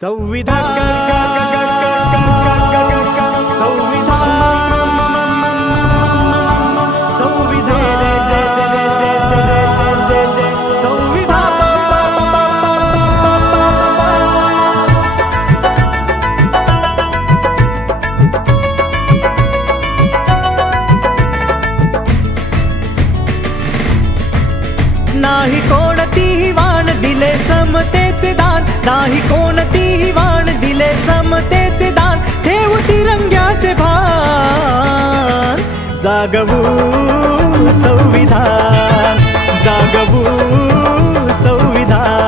संविधान नाही कोणतीही वाण दिले समतेचे दान, नाही कोणतीही वाण दिले समतेचे दान, ठेवू तिरंग्याचे भान, जागवू संविधान, जागवू संविधान।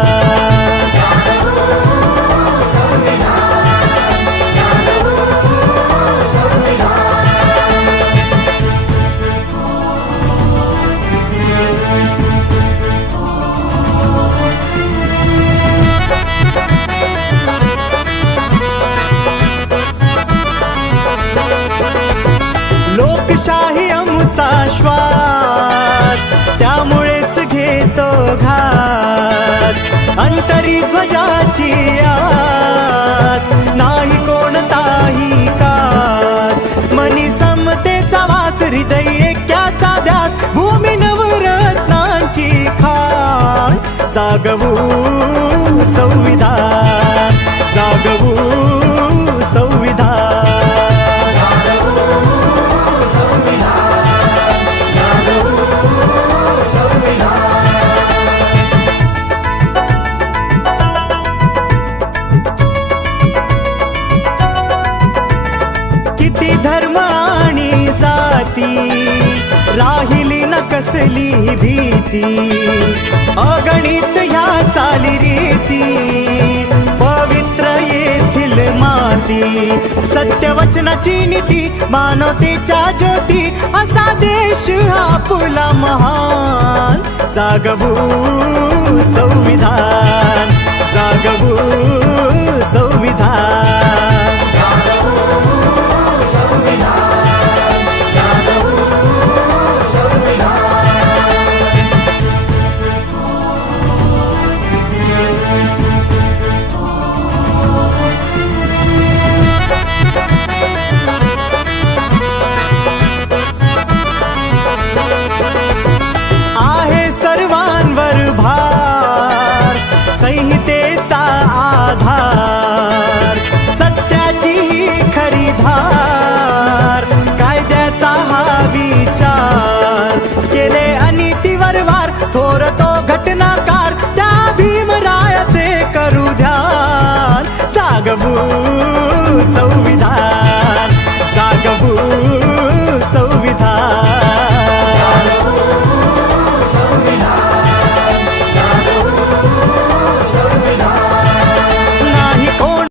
लोकशाही आमचा श्वास, त्यामुळेच घेतो घास, अंतरी ध्वजाची आस, नाही कोणताही कास, मनी समतेचा वास, हृदय ऐक्याचा ध्यास, भूमी नवरत्नांची खाण, जागवू संविधान, जागवू संविधान। किती धर्म आणि जाती, राहिली न कसली भीती, अगणित ह्या चालीरीती, पवित्र येथील माती, सत्यवचनाची नीती, मानवतेच्या ज्योती, असा देश आपला महान, जागवू संविधान, जागवू संविधान। संहितेचा आधार, सत्याची ही खरी धार, कायद्याचा हा विचार, केले अनितीवर वार, थोर तो घटनाकार, त्या भीमरायाचे करू ध्यान, जागवू